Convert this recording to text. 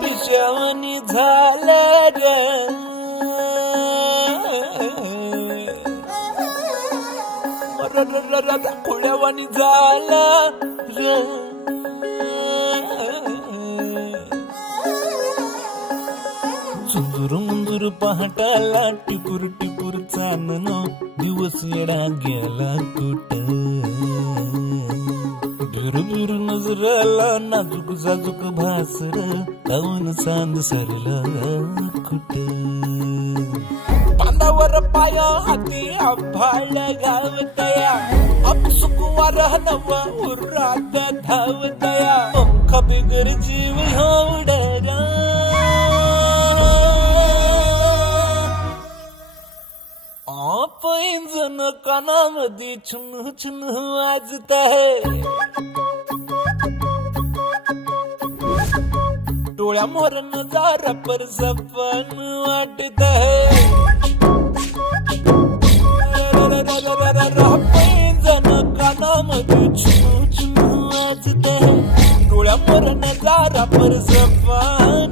पिशवणी झालं ग खुळ्यावानी झालं र झुंजूर मुंजूर पहाटाला टिपूर टिपूर चांदण दिवस येडा गेला कुठ बिर नजराला नाजूक जाजूक भासर काऊन सांद सरला कुठ बांधावर पाया हाती आभाळ गावतया अपसुक वारह नवा उरात धावतया पंख बिगर जीव होडगा पैंजण कानामध्ये छुन छुन वाजत आहे डोळ्या मोर नजारा पर सपन वाटत आहे पैंजण कानामध्ये छुन छुन वाजत आहे डोळ्या मोर नजारा पर सपन